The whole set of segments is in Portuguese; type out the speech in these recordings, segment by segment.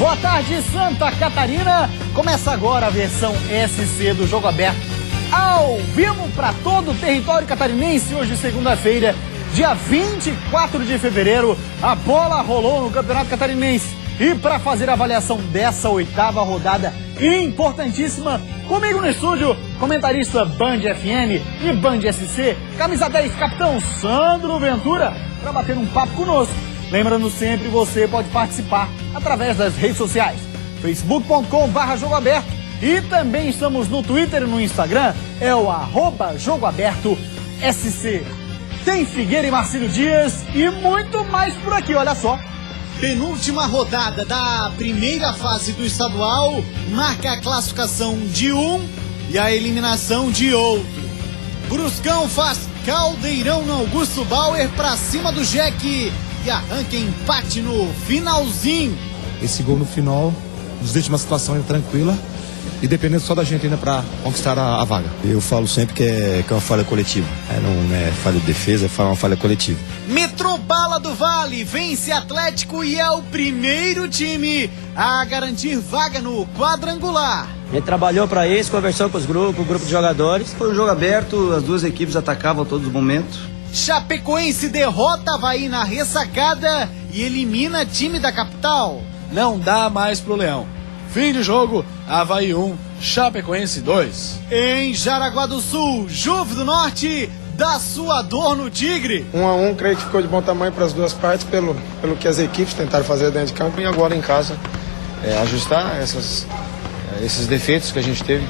Boa tarde, Santa Catarina. Começa agora a versão SC do Jogo Aberto, ao vivo para todo o território catarinense. Hoje, segunda-feira, dia 24 de fevereiro, a bola rolou no Campeonato Catarinense. E para fazer a avaliação dessa oitava rodada importantíssima, comigo no estúdio, comentarista Band FM e Band SC, camisa 10, capitão Sandro Ventura, para bater um papo conosco. Lembrando sempre, você pode participar através das redes sociais, facebook.com/jogoaberto, e também estamos no Twitter e no Instagram, é o @jogoabertosc. Tem Figueira e Marcílio Dias e muito mais por aqui, olha só. Penúltima rodada da primeira fase do estadual marca a classificação de um e a eliminação de outro. Bruscão faz caldeirão no Augusto Bauer pra cima do Jack e arranca empate no finalzinho. Esse gol no final nos deixa uma situação tranquila e dependendo só da gente ainda para conquistar a vaga. Eu falo sempre que é uma falha coletiva. Não é falha de defesa, é uma falha coletiva. Metrobala do Vale vence Atlético e é o primeiro time a garantir vaga no quadrangular. A gente trabalhou para isso, conversou com o grupo de jogadores. Foi um jogo aberto, as duas equipes atacavam a todo momento. Chapecoense derrota Avaí na ressacada e elimina time da capital. Não dá mais pro Leão. Fim de jogo, Avaí 1, Chapecoense 2. Em Jaraguá do Sul, Juve do Norte dá sua dor no Tigre. 1 a 1, creio que ficou de bom tamanho para as duas partes, pelo que as equipes tentaram fazer dentro de campo, e agora em casa ajustar esses defeitos que a gente teve.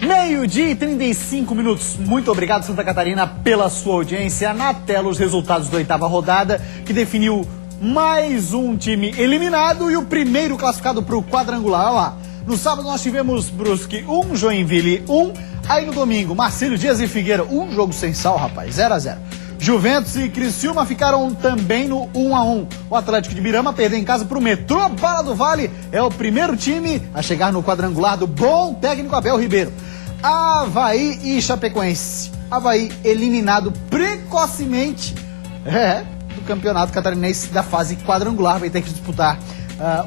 Meio-dia e 35 minutos. Muito obrigado, Santa Catarina, pela sua audiência. Na tela, os resultados da oitava rodada, que definiu mais um time eliminado e o primeiro classificado para o quadrangular. Olha lá. No sábado nós tivemos Brusque 1, Joinville 1. Aí no domingo, Marcílio Dias e Figueira, um jogo sem sal, rapaz, 0 a 0. Juventus e Criciúma ficaram também no 1 a 1. O Atlético de Birama perdeu em casa para o Metrobala do Vale. É o primeiro time a chegar no quadrangular do bom técnico Abel Ribeiro. Avaí e Chapecoense. Avaí eliminado precocemente do Campeonato Catarinense da fase quadrangular. Vai ter que disputar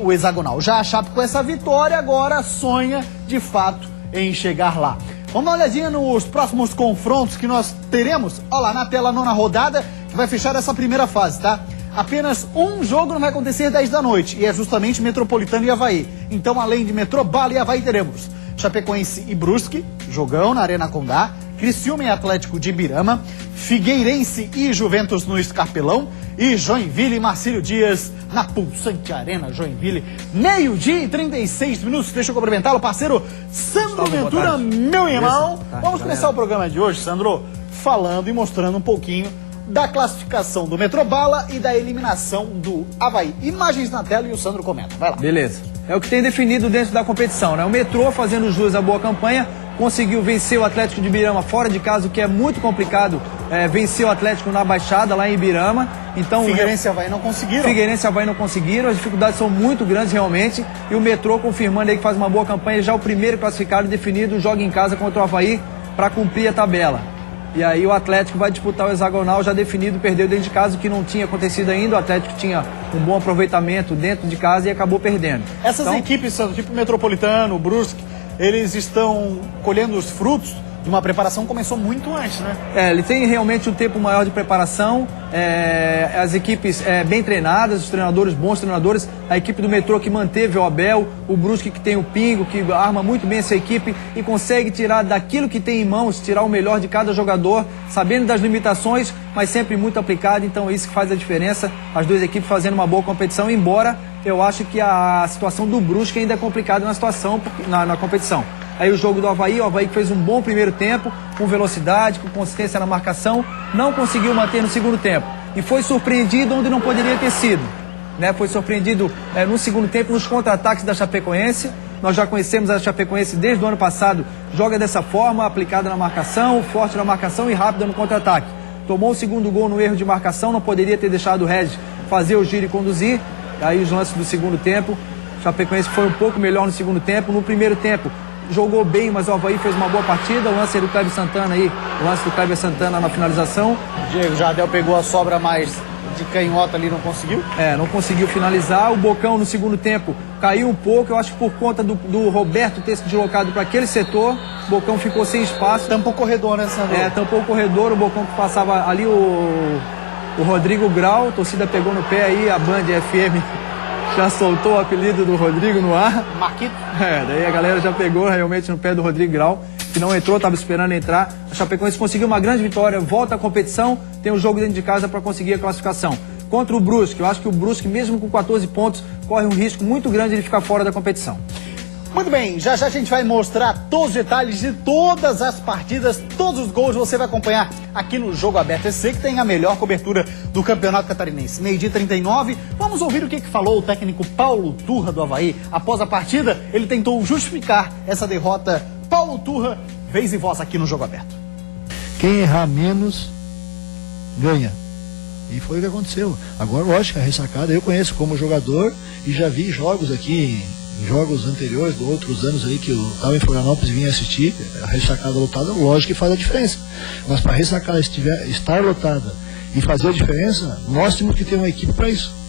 o hexagonal. Já a Chape, com essa vitória, agora sonha de fato em chegar lá. Vamos dar uma olhadinha nos próximos confrontos que nós teremos. Olha lá, na tela, a nona rodada, que vai fechar essa primeira fase, tá? Apenas um jogo não vai acontecer às 10 da noite, e é justamente Metropolitano e Avaí. Então, além de Metrobala e Avaí, teremos Chapecoense e Brusque, jogão na Arena Condá, Criciúma e Atlético de Birama, Figueirense e Juventus no Escarpelão, e Joinville e Marcílio Dias na Pulsante Arena Joinville. Meio-dia e 36 minutos. Deixa eu cumprimentá-lo, parceiro Sandro Ventura, meu irmão. Vamos começar o programa de hoje, Sandro, falando e mostrando um pouquinho da classificação do Metrobala e da eliminação do Avaí. Imagens na tela e o Sandro comenta. Vai lá. Beleza. É o que tem definido dentro da competição, né? O Metrô, fazendo jus à boa campanha, conseguiu vencer o Atlético de Birama fora de casa, o que é muito complicado. Venceu o Atlético na Baixada, lá em Birama. Então, Figueirense e Avaí não conseguiram. Figueirense e Avaí não conseguiram, as dificuldades são muito grandes realmente. E o Metrô confirmando aí que faz uma boa campanha, já o primeiro classificado definido, joga em casa contra o Avaí para cumprir a tabela. E aí o Atlético vai disputar o hexagonal já definido, perdeu dentro de casa, o que não tinha acontecido ainda. O Atlético tinha um bom aproveitamento dentro de casa e acabou perdendo. Essas equipes, tipo Metropolitano, Brusque, eles estão colhendo os frutos de uma preparação que começou muito antes, né? Ele tem realmente um tempo maior de preparação, as equipes bem treinadas, os treinadores, bons treinadores, a equipe do Metrô que manteve o Abel, o Brusque que tem o Pingo, que arma muito bem essa equipe e consegue tirar daquilo que tem em mãos, tirar o melhor de cada jogador, sabendo das limitações, mas sempre muito aplicado, então isso que faz a diferença, as duas equipes fazendo uma boa competição, embora eu acho que a situação do Brusque ainda é complicada na competição. Aí o jogo do Avaí, o Avaí que fez um bom primeiro tempo, com velocidade, com consistência na marcação, não conseguiu manter no segundo tempo. E foi surpreendido onde não poderia ter sido. Né? Foi surpreendido no segundo tempo nos contra-ataques da Chapecoense. Nós já conhecemos a Chapecoense desde o ano passado, joga dessa forma, aplicada na marcação, forte na marcação e rápida no contra-ataque. Tomou o segundo gol no erro de marcação, não poderia ter deixado o Regis fazer o giro e conduzir. Aí os lances do segundo tempo, Chapecoense foi um pouco melhor no segundo tempo. No primeiro tempo, jogou bem, mas o Avaí fez uma boa partida. O lance do Cleber Santana aí, o lance do Cleber Santana na finalização. Diego Jardel pegou a sobra mais de canhota ali não conseguiu? Não conseguiu finalizar. O Bocão no segundo tempo caiu um pouco. Eu acho que por conta do Roberto ter se deslocado para aquele setor, o Bocão ficou sem espaço. Tampou o corredor, né, Sandro? Tampou o corredor. O Bocão que passava ali, o Rodrigo Grau. A torcida pegou no pé aí. A Band FM já soltou o apelido do Rodrigo no ar. Marquito. Daí a galera já pegou realmente no pé do Rodrigo Grau, que não entrou, estava esperando entrar. A Chapecoense conseguiu uma grande vitória, volta à competição, tem um jogo dentro de casa para conseguir a classificação. Contra o Brusque, eu acho que o Brusque, mesmo com 14 pontos, corre um risco muito grande de ficar fora da competição. Muito bem, já já a gente vai mostrar todos os detalhes de todas as partidas, todos os gols você vai acompanhar aqui no Jogo Aberto SC, que tem a melhor cobertura do Campeonato Catarinense. 12h39, vamos ouvir o que falou o técnico Paulo Turra do Avaí. Após a partida, ele tentou justificar essa derrota. Paulo Turra, vez e voz aqui no Jogo Aberto. Quem errar menos, ganha. E foi o que aconteceu. Agora, lógico, a ressacada eu conheço como jogador e já vi jogos aqui, jogos anteriores, de outros anos aí que eu estava em Florianópolis e vim assistir, a ressacada lotada, lógico que faz a diferença. Mas para a ressacada estar lotada e fazer a diferença, nós temos que ter uma equipe para isso.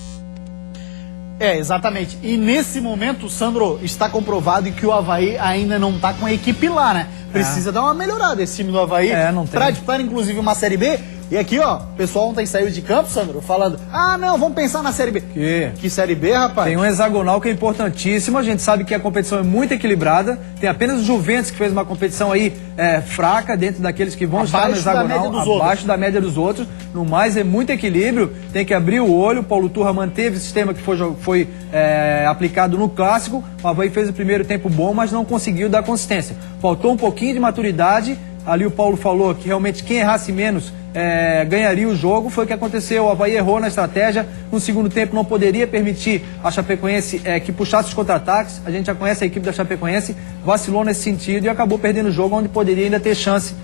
Exatamente. E nesse momento, Sandro, está comprovado que o Avaí ainda não está com a equipe lá, né? Precisa dar uma melhorada esse time do Avaí não tem. para disputar, inclusive, uma Série B. E aqui, ó, o pessoal ontem saiu de campo, Sandro, falando, não, vamos pensar na Série B. Que Série B, rapaz? Tem um hexagonal que é importantíssimo, a gente sabe que a competição é muito equilibrada, tem apenas o Juventus que fez uma competição aí fraca, dentro daqueles que vão estar no hexagonal, abaixo da média dos outros. No mais, é muito equilíbrio, tem que abrir o olho. O Paulo Turra manteve o sistema que foi aplicado no Clássico. O Avaí fez o primeiro tempo bom, mas não conseguiu dar consistência. Faltou um pouquinho de maturidade. Ali o Paulo falou que realmente quem errasse menos ganharia o jogo. Foi o que aconteceu. O Avaí errou na estratégia. No segundo tempo não poderia permitir a Chapecoense que puxasse os contra-ataques. A gente já conhece a equipe da Chapecoense, vacilou nesse sentido e acabou perdendo o jogo onde poderia ainda ter chance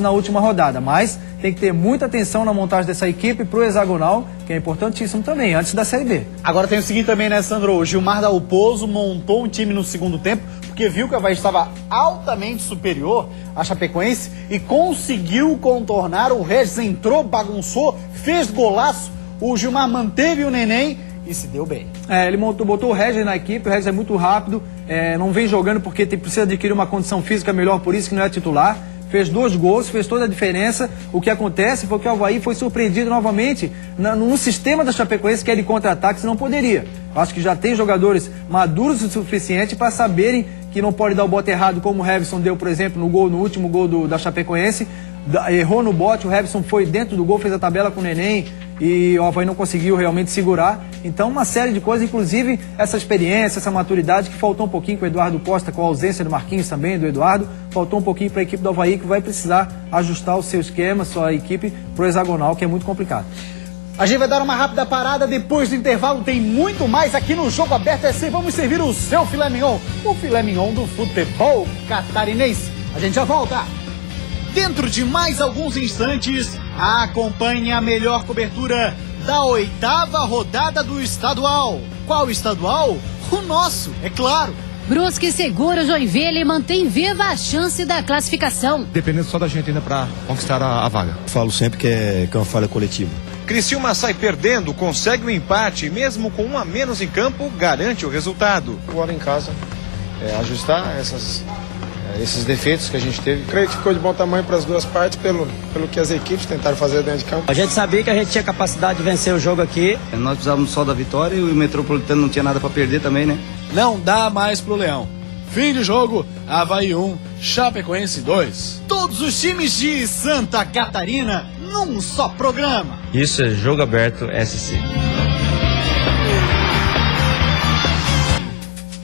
na última rodada. Mas tem que ter muita atenção na montagem dessa equipe pro hexagonal, que é importantíssimo também, antes da Série B. Agora tem o seguinte também, né, Sandro? O Gilmar Dalpozo montou um time no segundo tempo, porque viu que o Avaí estava altamente superior à Chapecoense e conseguiu contornar. O Regis entrou, bagunçou, fez golaço. O Gilmar manteve o Neném e se deu bem. Ele botou o Regis na equipe. O Regis é muito rápido, não vem jogando porque precisa adquirir uma condição física melhor, por isso que não é titular. Fez 2 gols, fez toda a diferença. O que acontece foi que o Avaí foi surpreendido novamente no sistema da Chapecoense, que é de contra-ataques, não poderia. Acho que já tem jogadores maduros o suficiente para saberem que não pode dar o bote errado, como o Revson deu, por exemplo, no último gol da Chapecoense. Errou no bote, o Revson foi dentro do gol, fez a tabela com o Neném e o Avaí não conseguiu realmente segurar. Então, uma série de coisas, inclusive essa experiência, essa maturidade que faltou um pouquinho com o Eduardo Costa, com a ausência do Marquinhos também, do Eduardo, faltou um pouquinho para a equipe do Avaí, que vai precisar ajustar o seu esquema, sua equipe pro hexagonal, que é muito complicado. A gente vai dar uma rápida parada, depois do intervalo tem muito mais aqui no Jogo Aberto SC. Vamos servir o seu filé mignon, o filé mignon do futebol catarinense. A gente já volta. Dentro de mais alguns instantes, acompanhe a melhor cobertura da 8ª rodada do estadual. Qual estadual? O nosso, é claro. Brusque segura o Joinville e mantém viva a chance da classificação. Dependendo só da gente ainda para conquistar a vaga. Falo sempre que é uma falha coletiva. Criciúma sai perdendo, consegue o empate, mesmo com 1 a menos em campo, garante o resultado. Agora em casa, ajustar esses defeitos que a gente teve. Creio que ficou de bom tamanho para as duas partes, pelo que as equipes tentaram fazer dentro de campo. A gente sabia que a gente tinha capacidade de vencer o jogo aqui. Nós precisávamos só da vitória e o Metropolitano não tinha nada para perder também, né? Não dá mais pro Leão. Fim de jogo, Avaí 1, Chapecoense 2. Todos os times de Santa Catarina num só programa. Isso é Jogo Aberto SC.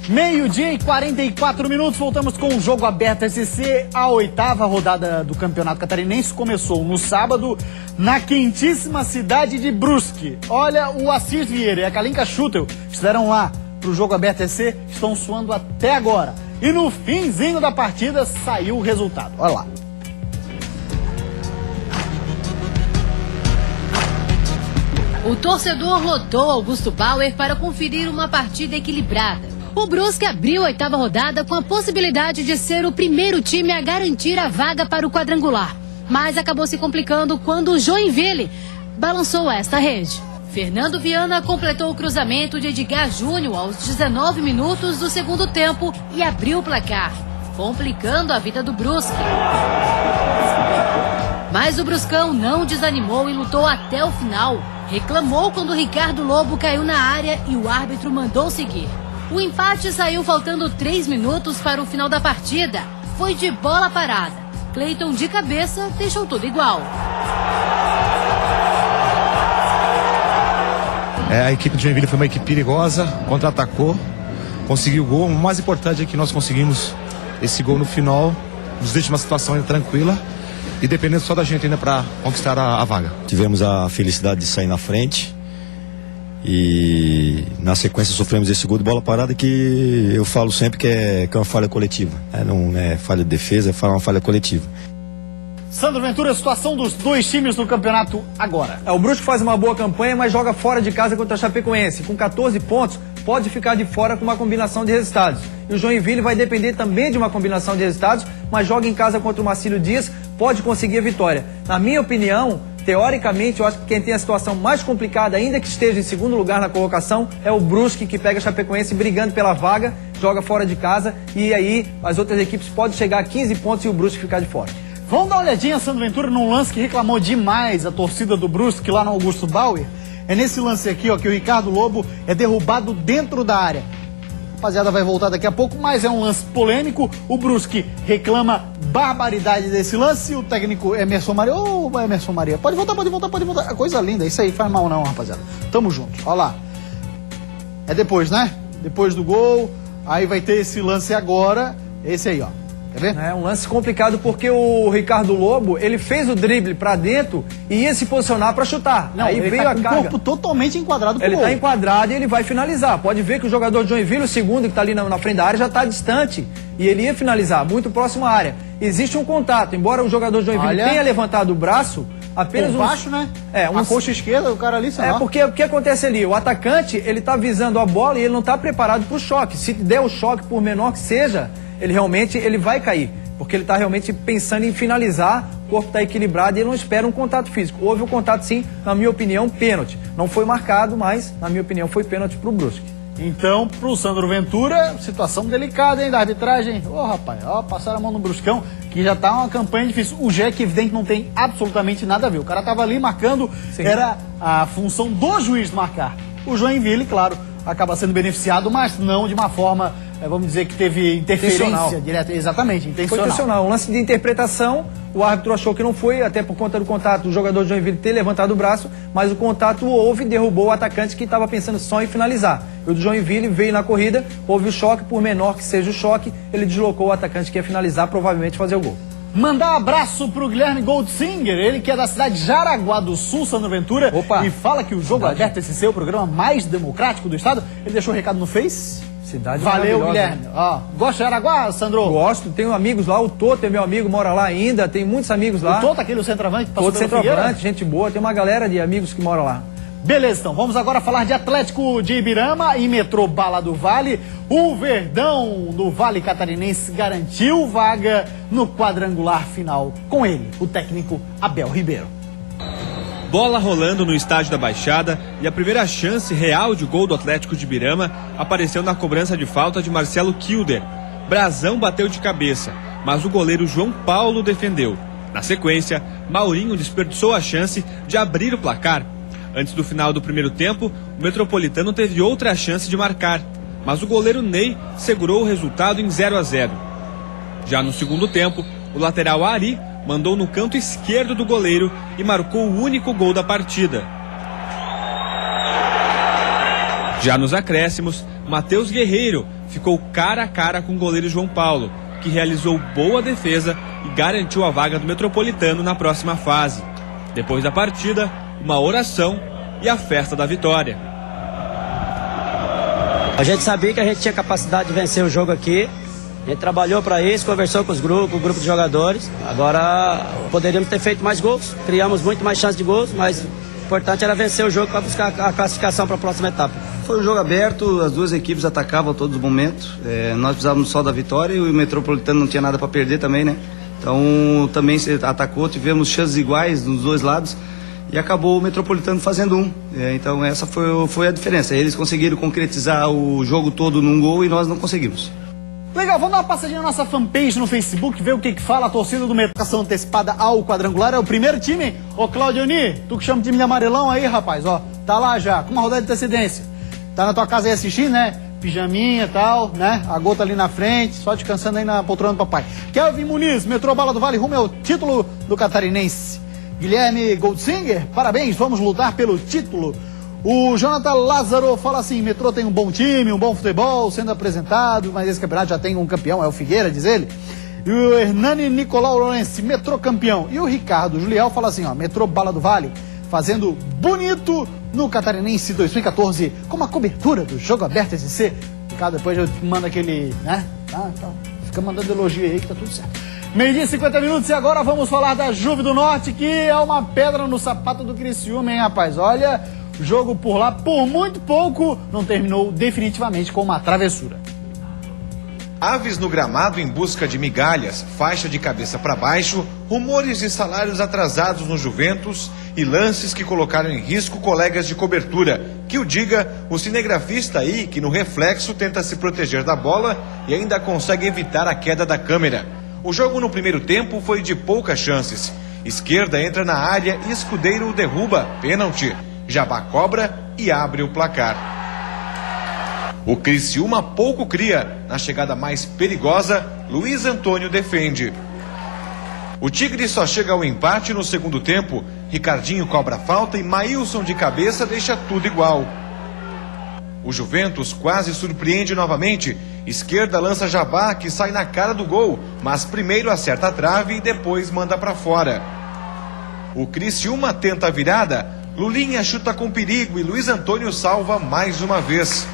12h44, voltamos com o Jogo Aberto SC. A 8ª rodada do Campeonato Catarinense começou no sábado, na quentíssima cidade de Brusque. Olha, o Assis Vieira e a Kalinka Schutel estiveram lá pro Jogo Aberto SC, estão suando até agora. E no finzinho da partida saiu o resultado. Olha lá. O torcedor lotou Augusto Bauer para conferir uma partida equilibrada. O Brusque abriu a 8ª rodada com a possibilidade de ser o primeiro time a garantir a vaga para o quadrangular. Mas acabou se complicando quando o Joinville balançou esta rede. Fernando Viana completou o cruzamento de Edgar Júnior aos 19 minutos do segundo tempo e abriu o placar, complicando a vida do Brusque. Mas o Bruscão não desanimou e lutou até o final. Reclamou quando Ricardo Lobo caiu na área e o árbitro mandou seguir. O empate saiu faltando 3 minutos para o final da partida. Foi de bola parada. Cleiton de cabeça deixou tudo igual. A equipe de Joinville foi uma equipe perigosa, contra-atacou, conseguiu o gol. O mais importante é que nós conseguimos esse gol no final, nos deixa uma situação ainda tranquila e dependendo só da gente ainda para conquistar a vaga. Tivemos a felicidade de sair na frente e na sequência sofremos esse gol de bola parada que eu falo sempre que é uma falha coletiva. Não é falha de defesa, é uma falha coletiva. Sandro Ventura, a situação dos dois times no campeonato agora. O Brusque faz uma boa campanha, mas joga fora de casa contra a Chapecoense. Com 14 pontos, pode ficar de fora com uma combinação de resultados. E o Joinville vai depender também de uma combinação de resultados, mas joga em casa contra o Marcílio Dias, pode conseguir a vitória. Na minha opinião, teoricamente, eu acho que quem tem a situação mais complicada, ainda que esteja em segundo lugar na colocação, é o Brusque, que pega a Chapecoense brigando pela vaga, joga fora de casa, e aí as outras equipes podem chegar a 15 pontos e o Brusque ficar de fora. Vamos dar uma olhadinha, Sandro Ventura, num lance que reclamou demais a torcida do Brusque lá no Augusto Bauer. É nesse lance aqui, ó, que o Ricardo Lobo é derrubado dentro da área. A rapaziada vai voltar daqui a pouco, mas é um lance polêmico. O Brusque reclama barbaridade desse lance. O técnico Emerson Maria. Ô, Emerson Maria, pode voltar. Coisa linda, isso aí, faz mal não, rapaziada. Tamo junto, ó lá. É depois, né? Depois do gol, aí vai ter esse lance agora. Esse aí, ó. Quer ver? É um lance complicado porque o Ricardo Lobo, ele fez o drible pra dentro e ia se posicionar pra chutar. Não, aí ele veio tá a com carga. o corpo totalmente enquadrado pro Ele gol. tá enquadrado e ele vai finalizar. Pode ver que o jogador de Joinville, o segundo que tá ali na frente da área, já tá distante. E ele ia finalizar, muito próximo à área. Existe um contato, embora o jogador de Joinville tenha levantado o braço, apenas baixo, né? A coxa esquerda, o cara ali, sei lá. Porque o que acontece ali? O atacante, ele tá visando a bola e ele não tá preparado pro choque. Se der o choque, por menor que seja, ele vai cair. Porque ele está realmente pensando em finalizar, o corpo está equilibrado e ele não espera um contato físico. Houve um contato sim, na minha opinião, pênalti. Não foi marcado, mas, na minha opinião, foi pênalti para o Brusque. Então, para o Sandro Ventura, situação delicada, hein, da arbitragem. Ô, rapaz, ó, passaram a mão no Bruscão, que já tá uma campanha difícil. O Jack, evidente, não tem absolutamente nada a ver. O cara tava ali marcando, era a função do juiz marcar. O Joinville, claro, acaba sendo beneficiado, mas não de uma forma... vamos dizer que teve interferência direta. Exatamente, intencional. Foi intencional. Um lance de interpretação, o árbitro achou que não foi, até por conta do contato do jogador de Joinville ter levantado o braço, mas o contato houve e derrubou o atacante que estava pensando só em finalizar. E o do Joinville veio na corrida, houve o choque, por menor que seja o choque, ele deslocou o atacante que ia finalizar, provavelmente fazer o gol. Mandar um abraço pro Guilherme Goldsinger, ele que é da cidade de Jaraguá do Sul, Sandro Ventura, e fala que o Jogo Aberto, esse seu programa mais democrático do estado, ele deixou um recado no Face. Cidade Valeu, Guilherme. Ó, gosta de Jaraguá, Sandro? Gosto, tenho amigos lá, o Toto é meu amigo, mora lá ainda, tem muitos amigos lá. O Toto, aquele centroavante, Toto centroavante, gente boa, tem uma galera de amigos que moram lá. Beleza, então, vamos agora falar de Atlético de Ibirama e Metrô Bala do Vale. O Verdão do Vale Catarinense garantiu vaga no quadrangular final. Com ele, o técnico Abel Ribeiro. Bola rolando no estádio da Baixada e a primeira chance real de gol do Atlético de Ibirama apareceu na cobrança de falta de Marcelo Kilder. Brazão bateu de cabeça, mas o goleiro João Paulo defendeu. Na sequência, Maurinho desperdiçou a chance de abrir o placar. Antes do final do primeiro tempo, o Metropolitano teve outra chance de marcar, mas o goleiro Ney segurou o resultado em 0-0. Já no segundo tempo, o lateral Ari mandou no canto esquerdo do goleiro e marcou o único gol da partida. Já nos acréscimos, Matheus Guerreiro ficou cara a cara com o goleiro João Paulo, que realizou boa defesa e garantiu a vaga do Metropolitano na próxima fase. Depois da partida, uma oração e a festa da vitória. A gente sabia que a gente tinha capacidade de vencer o jogo aqui. A gente trabalhou para isso, conversou com o grupo de jogadores. Agora poderíamos ter feito mais gols, criamos muito mais chances de gols, mas o importante era vencer o jogo para buscar a classificação para a próxima etapa. Foi um jogo aberto, as duas equipes atacavam a todos os momentos. Nós precisávamos só da vitória e o Metropolitano não tinha nada para perder também, né? Então também se atacou, tivemos chances iguais nos dois lados. e acabou o Metropolitano fazendo 1. Então essa foi a diferença. Eles conseguiram concretizar o jogo todo num gol e nós não conseguimos. Legal, vamos dar uma passadinha na nossa fanpage no Facebook, ver o que fala a torcida do Metropolitano antecipada ao quadrangular. É o primeiro time. Ô, Claudioni, tu que chama o time de amarelão aí, rapaz, ó, tá lá já, com uma rodada de antecedência. Tá na tua casa aí assistindo, né? Pijaminha e tal, né? A gota ali na frente, só descansando aí na poltrona do papai. Kelvin Muniz, Metrô Bala do Vale, rumo ao título do catarinense. Guilherme Goldsinger, parabéns, vamos lutar pelo título. O Jonathan Lázaro fala assim, Metrô tem um bom time, um bom futebol sendo apresentado, mas esse campeonato já tem um campeão, é o Figueira, diz ele. E o Hernani Nicolau Lourenço, Metrô campeão. E o Ricardo Juliel fala assim, ó, Metrô Bala do Vale, fazendo bonito no Catarinense 2014, com uma cobertura do Jogo Aberto SC. Ricardo, depois eu mando aquele, né? Então, fica mandando elogio aí que tá tudo certo. Meio-dia 50 minutos e agora vamos falar da Juve do Norte, que é uma pedra no sapato do Criciúma, hein, rapaz? Olha, o jogo por lá, por muito pouco, não terminou definitivamente com uma travessura. Aves no gramado em busca de migalhas, faixa de cabeça para baixo, rumores de salários atrasados no Juventus e lances que colocaram em risco colegas de cobertura. Que o diga o cinegrafista aí, que no reflexo tenta se proteger da bola e ainda consegue evitar a queda da câmera. O jogo no primeiro tempo foi de poucas chances. Esquerda entra na área e Escudeiro o derruba, pênalti. Jabá cobra e abre o placar. O Criciúma pouco cria. Na chegada mais perigosa, Luiz Antônio defende. O Tigre só chega ao empate no segundo tempo. Ricardinho cobra falta e Maílson de cabeça deixa tudo igual. O Juventus quase surpreende novamente. Esquerda lança Jabá, que sai na cara do gol, mas primeiro acerta a trave e depois manda para fora. O Criciúma tenta a virada. Lulinha chuta com perigo e Luiz Antônio salva mais uma vez.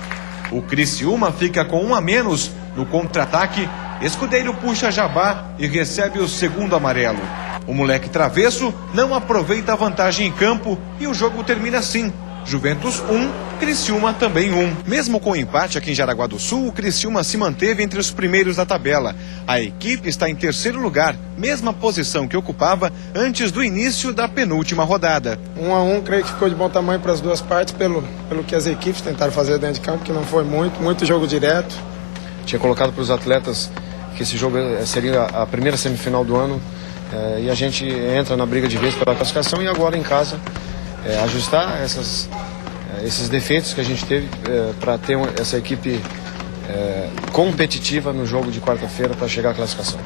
O Criciúma fica com 1 a menos. No contra-ataque, Escudeiro puxa Jabá e recebe o segundo amarelo. O moleque travesso não aproveita a vantagem em campo e o jogo termina assim. Juventus 1, Criciúma também 1. Mesmo com o empate aqui em Jaraguá do Sul, o Criciúma se manteve entre os primeiros da tabela. A equipe está em terceiro lugar, mesma posição que ocupava antes do início da penúltima rodada. 1 a 1, creio que ficou de bom tamanho para as duas partes, pelo que as equipes tentaram fazer dentro de campo, que não foi muito jogo direto. Tinha colocado para os atletas que esse jogo seria a primeira semifinal do ano, e a gente entra na briga de vez pela classificação e agora em casa ajustar esses defeitos que a gente teve para ter essa equipe competitiva no jogo de quarta-feira para chegar à classificação.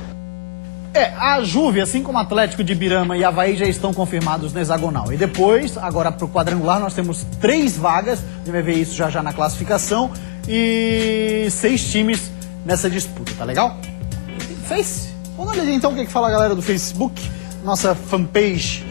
A Juve, assim como Atlético de Birama e Avaí já estão confirmados no hexagonal. E depois, agora para o quadrangular, nós temos 3 vagas, a gente vai ver isso já na classificação, e 6 times nessa disputa, tá legal? Face? Vamos olhar então o que fala a galera do Facebook, nossa fanpage.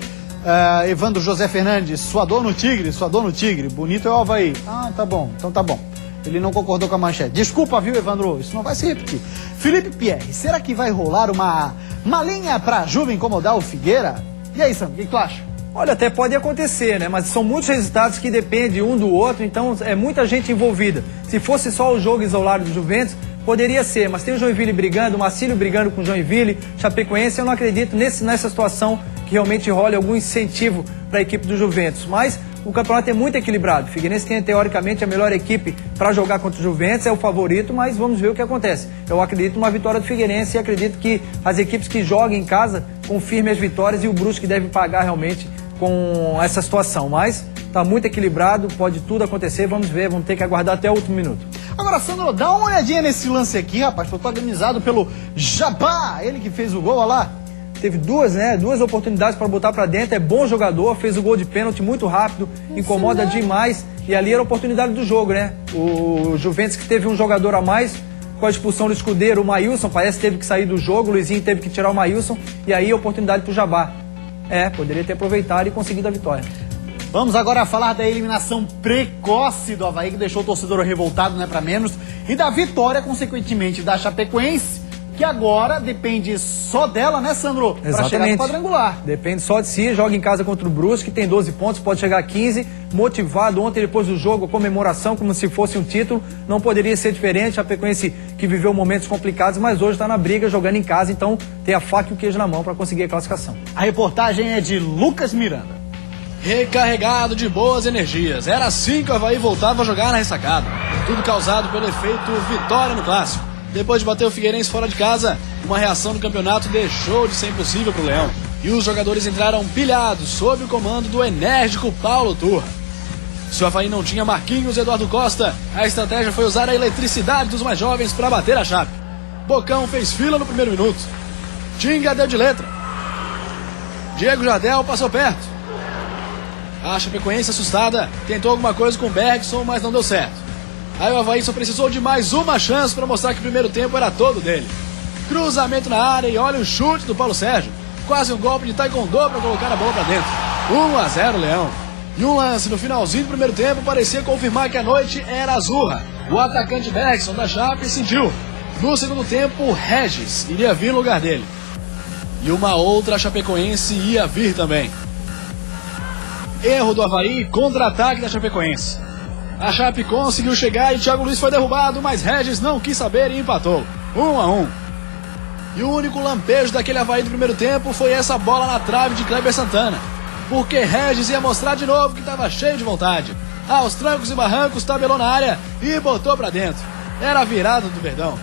Evandro José Fernandes, suador no Tigre, bonito é o Avaí. Tá bom, então tá bom. Ele não concordou com a manchete. Desculpa, viu, Evandro? Isso não vai se repetir. Felipe Pierre, será que vai rolar uma malinha pra Juve incomodar o Figueira? E aí, Sam, o que tu acha? Olha, até pode acontecer, né? Mas são muitos resultados que dependem um do outro, então é muita gente envolvida. Se fosse só o jogo isolado do Juventus, poderia ser, mas tem o Joinville brigando, o Marcílio brigando com o Joinville, Chapecoense, eu não acredito nessa situação que realmente role algum incentivo para a equipe do Juventus. Mas o campeonato é muito equilibrado. O Figueirense tem, teoricamente, a melhor equipe para jogar contra o Juventus, é o favorito, mas vamos ver o que acontece. Eu acredito numa vitória do Figueirense e acredito que as equipes que jogam em casa confirmem as vitórias e o Brusque deve pagar realmente com essa situação. Mas está muito equilibrado, pode tudo acontecer, vamos ver, vamos ter que aguardar até o último minuto. Agora, Sandro, dá uma olhadinha nesse lance aqui, rapaz, protagonizado pelo Jabá, ele que fez o gol, olha lá. Teve duas oportunidades para botar para dentro, é bom jogador, fez o gol de pênalti muito rápido, incomoda demais, e ali era a oportunidade do jogo, né? O Juventus que teve um jogador a mais, com a expulsão do Escudeiro, o Maílson, parece que teve que sair do jogo, o Luizinho teve que tirar o Maílson, e aí a oportunidade pro Jabá. Poderia ter aproveitado e conseguido a vitória. Vamos agora falar da eliminação precoce do Avaí, que deixou o torcedor revoltado, não é pra menos, e da vitória, consequentemente, da Chapecoense, que agora depende só dela, né, Sandro? Para chegar no quadrangular. Depende só de si, joga em casa contra o Brusque, tem 12 pontos, pode chegar a 15, motivado. Ontem, depois do jogo, a comemoração como se fosse um título, não poderia ser diferente. A Chapecoense que viveu momentos complicados, mas hoje está na briga, jogando em casa, então tem a faca e o queijo na mão para conseguir a classificação. A reportagem é de Lucas Miranda. recarregado de boas energias. Era assim que o Avaí voltava a jogar na ressacada. Tudo causado pelo efeito vitória no clássico. Depois de bater o Figueirense fora de casa, uma reação no campeonato deixou de ser impossível para o Leão. E os jogadores entraram pilhados sob o comando do enérgico Paulo Turra. Se o Avaí não tinha Marquinhos e Eduardo Costa, a estratégia foi usar a eletricidade dos mais jovens para bater a Chape. Bocão fez fila no primeiro minuto. Tinga deu de letra. Diego Jardel passou perto. A Chapecoense, assustada, tentou alguma coisa com o Bergson, mas não deu certo. Aí o Avaí só precisou de mais uma chance para mostrar que o primeiro tempo era todo dele. Cruzamento na área e olha o chute do Paulo Sérgio. Quase um golpe de taekwondo para colocar a bola para dentro. 1-0 Leão. E um lance no finalzinho do primeiro tempo parecia confirmar que a noite era azurra. O atacante Bergson da Chape sentiu. No segundo tempo, o Regis iria vir no lugar dele. E uma outra Chapecoense ia vir também. Erro do Avaí, contra-ataque da Chapecoense. A Chape conseguiu chegar e Thiago Luiz foi derrubado, mas Regis não quis saber e empatou. 1-1. E o único lampejo daquele Avaí do primeiro tempo foi essa bola na trave de Kleber Santana. Porque Regis ia mostrar de novo que estava cheio de vontade. Aos trancos e barrancos, tabelou na área e botou pra dentro. Era a virada do Verdão.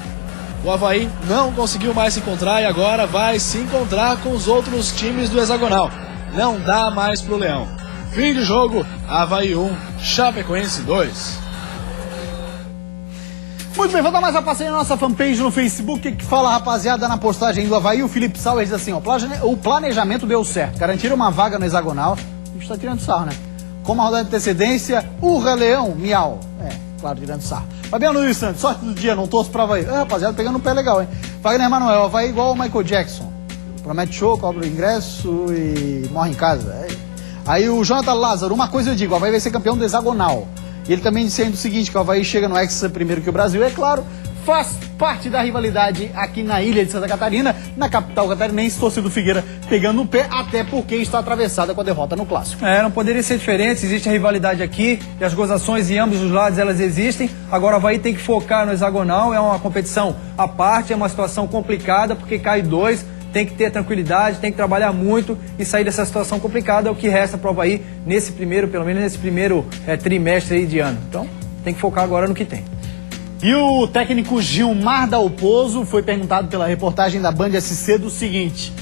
O Avaí não conseguiu mais se encontrar e agora vai se encontrar com os outros times do hexagonal. Não dá mais pro Leão. Fim de jogo, Avaí 1, Chapecoense 2. Muito bem, vou dar mais uma passeio na nossa fanpage no Facebook. Que fala, rapaziada, na postagem do Avaí. O Felipe Sauer diz assim, ó, o planejamento deu certo. Garantiram uma vaga no hexagonal. A gente tá tirando sarro, né? Com uma rodada de antecedência, Urra Leão, miau. É, claro, tirando sarro. Fabiano Luiz Santos, sorte do dia, não torço pra Avaí. Rapaziada, pegando um pé legal, hein? Wagner Manuel, Avaí igual o Michael Jackson. Promete show, cobra o ingresso e morre em casa. Aí o Jonathan Lázaro, uma coisa eu digo, o Avaí vai ser campeão do hexagonal. E ele também disse ainda o seguinte, que o Avaí chega no Hexa primeiro que o Brasil, é claro, faz parte da rivalidade aqui na ilha de Santa Catarina, na capital catarinense, torcida do Figueira pegando no pé, até porque está atravessada com a derrota no Clássico. Não poderia ser diferente, existe a rivalidade aqui, e as gozações em ambos os lados, elas existem. Agora o Avaí tem que focar no hexagonal, é uma competição à parte, é uma situação complicada, porque cai 2, tem que ter tranquilidade, tem que trabalhar muito e sair dessa situação complicada, é o que resta para o Avaí nesse primeiro, pelo menos nesse primeiro trimestre aí de ano. Então, tem que focar agora no que tem. E o técnico Gilmar Dalpozo foi perguntado pela reportagem da Band SC do seguinte: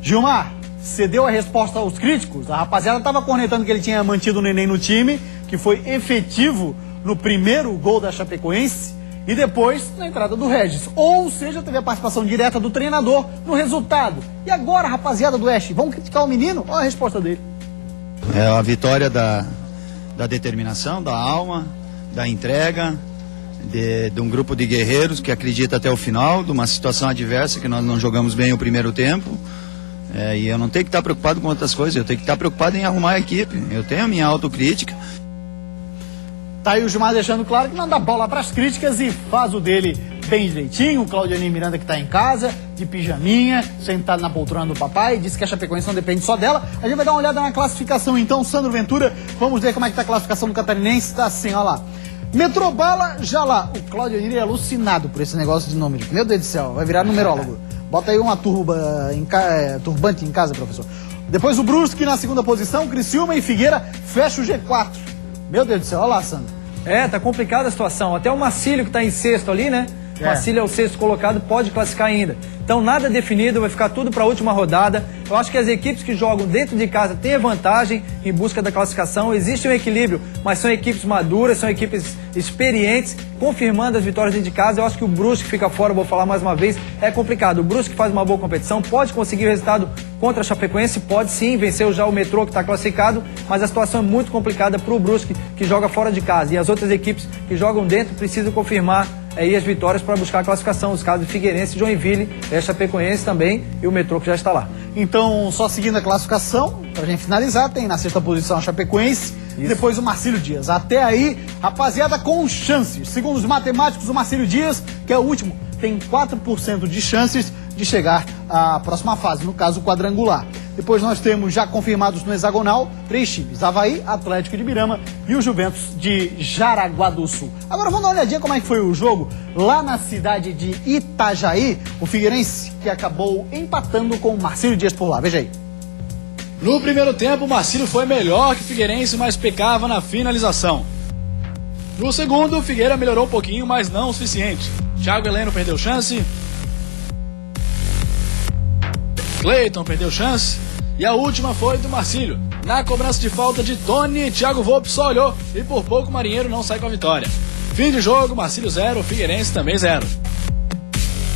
Gilmar, você deu a resposta aos críticos? A rapaziada estava cornetando que ele tinha mantido o Neném no time, que foi efetivo no primeiro gol da Chapecoense e depois na entrada do Regis. Ou seja, teve a participação direta do treinador no resultado. E agora, rapaziada do Oeste, vão criticar o menino? Olha a resposta dele. É a vitória da determinação, da alma, da entrega, de um grupo de guerreiros que acredita até o final, de uma situação adversa que nós não jogamos bem o primeiro tempo. E eu não tenho que estar preocupado com outras coisas, eu tenho que estar preocupado em arrumar a equipe. Eu tenho a minha autocrítica. Tá aí o Gilmar deixando claro que não dá bola para as críticas e faz o dele bem direitinho. O Claudiane Miranda, que está em casa, de pijaminha, sentado na poltrona do papai, disse que a Chapecoense não depende só dela. A gente vai dar uma olhada na classificação então, Sandro Ventura. Vamos ver como é que está a classificação do Catarinense. Está assim, olha lá. Metrobala, já lá. O Claudiane é alucinado por esse negócio de número. Meu Deus do céu, vai virar numerólogo. Bota aí uma turbante em casa, professor. Depois o Brusque na segunda posição, Criciúma e Figueira fecha o G4. Meu Deus do céu, olha lá, Sandro. Tá complicada a situação. Até o Marcílio que tá em sexto ali, né? O Marcílio é o sexto colocado, pode classificar ainda. Então nada definido, vai ficar tudo para a última rodada. Eu acho que as equipes que jogam dentro de casa têm a vantagem em busca da classificação. Existe um equilíbrio, mas são equipes maduras, são equipes experientes, confirmando as vitórias dentro de casa. Eu acho que o Brusque fica fora, vou falar mais uma vez, é complicado. O Brusque faz uma boa competição, pode conseguir o resultado contra a Chapecoense, pode sim, venceu já o Metrô que está classificado, mas a situação é muito complicada para o Brusque, que joga fora de casa. E as outras equipes que jogam dentro precisam confirmar aí as vitórias para buscar a classificação. Os casos de Figueirense, Joinville, Chapecoense também e o Metrô que já está lá. Então, só seguindo a classificação, pra gente finalizar, tem na sexta posição a Chapecoense e depois o Marcílio Dias. Até aí, rapaziada, com chances. Segundo os matemáticos, o Marcílio Dias, que é o último, tem 4% de chances de chegar à próxima fase, no caso, o quadrangular. Depois nós temos já confirmados no hexagonal 3 times: Avaí, Atlético de Birama e o Juventus de Jaraguá do Sul. Agora vamos dar uma olhadinha como é que foi o jogo lá na cidade de Itajaí. O Figueirense que acabou empatando com o Marcílio Dias por lá. Veja aí. No primeiro tempo, o Marcílio foi melhor que o Figueirense, mas pecava na finalização. No segundo, o Figueira melhorou um pouquinho, mas não o suficiente. Thiago Heleno perdeu chance. Cleiton perdeu chance. E a última foi do Marcílio. Na cobrança de falta de Tony, Thiago Volpe só olhou e por pouco o Marinheiro não sai com a vitória. Fim de jogo, Marcílio 0, Figueirense também 0.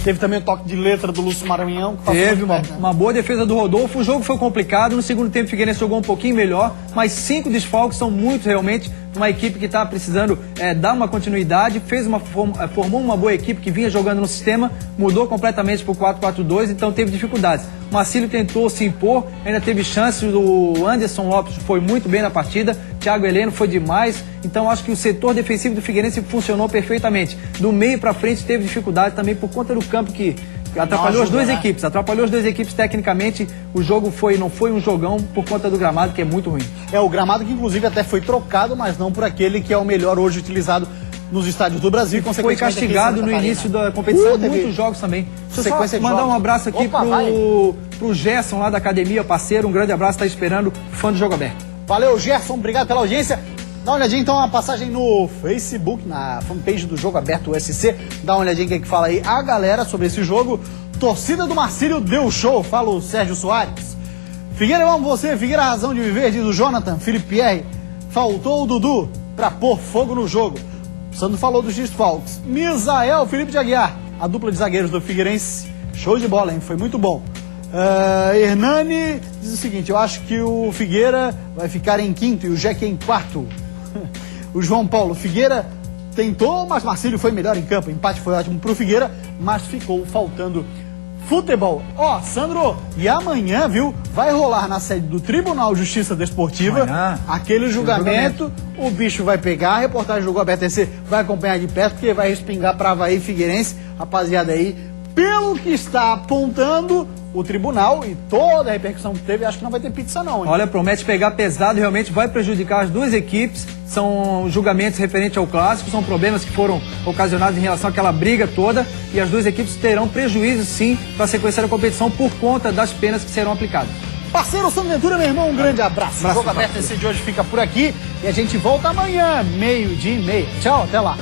Teve também o toque de letra do Lúcio Maranhão. Que teve uma boa defesa do Rodolfo. O jogo foi complicado. No segundo tempo, o Figueirense jogou um pouquinho melhor. Mas 5 desfalques são muito realmente. Uma equipe que está precisando dar uma continuidade. Formou uma boa equipe que vinha jogando no sistema. Mudou completamente para o 4-4-2. Então teve dificuldades. O Marcílio tentou se impor. Ainda teve chance. O Anderson Lopes foi muito bem na partida. Thiago Heleno foi demais. Então acho que o setor defensivo do Figueirense funcionou perfeitamente. Do meio para frente teve dificuldade também por conta do campo que atrapalhou as duas equipes. Atrapalhou as duas equipes tecnicamente. O jogo não foi um jogão por conta do gramado, que é muito ruim. O gramado que inclusive até foi trocado, mas não por aquele que é o melhor hoje utilizado nos estádios do Brasil. Foi castigado no início da competição, muitos jogos também. Deixa eu só mandar um abraço aqui pro Gerson lá da academia, parceiro. Um grande abraço, tá esperando, fã do Jogo Aberto. Valeu, Gerson, obrigado pela audiência. Dá uma olhadinha então, uma passagem no Facebook, na fanpage do Jogo Aberto USC. Dá uma olhadinha que fala aí a galera sobre esse jogo. Torcida do Marcílio deu show, fala o Sérgio Soares. Figueira, eu amo você, Figueira, razão de viver, diz o Jonathan. Felipe Pierre, faltou o Dudu pra pôr fogo no jogo. O Sandro falou dos desfalques. Misael, Felipe de Aguiar, a dupla de zagueiros do Figueirense. Show de bola, hein? Foi muito bom. Hernani diz o seguinte, eu acho que o Figueira vai ficar em quinto e o Jeque em quarto. O João Paulo, Figueira tentou, mas Marcílio foi melhor em campo. O empate foi ótimo pro Figueira, mas ficou faltando futebol. Sandro, e amanhã, viu, vai rolar na sede do Tribunal de Justiça Desportiva aquele julgamento. O bicho vai pegar, a reportagem do Jogo Aberto SC vai acompanhar de perto, porque vai respingar pra Avaí e Figueirense. Rapaziada aí, pelo que está apontando o tribunal e toda a repercussão que teve, acho que não vai ter pizza não, hein? Olha, promete pegar pesado, realmente vai prejudicar as duas equipes. São julgamentos referentes ao clássico, são problemas que foram ocasionados em relação àquela briga toda e as duas equipes terão prejuízo sim para a sequência da competição por conta das penas que serão aplicadas. Parceiro Sandro Ventura, meu irmão, um grande abraço. O Jogo Aberto esse de hoje fica por aqui e a gente volta amanhã, 12:30. Tchau, até lá.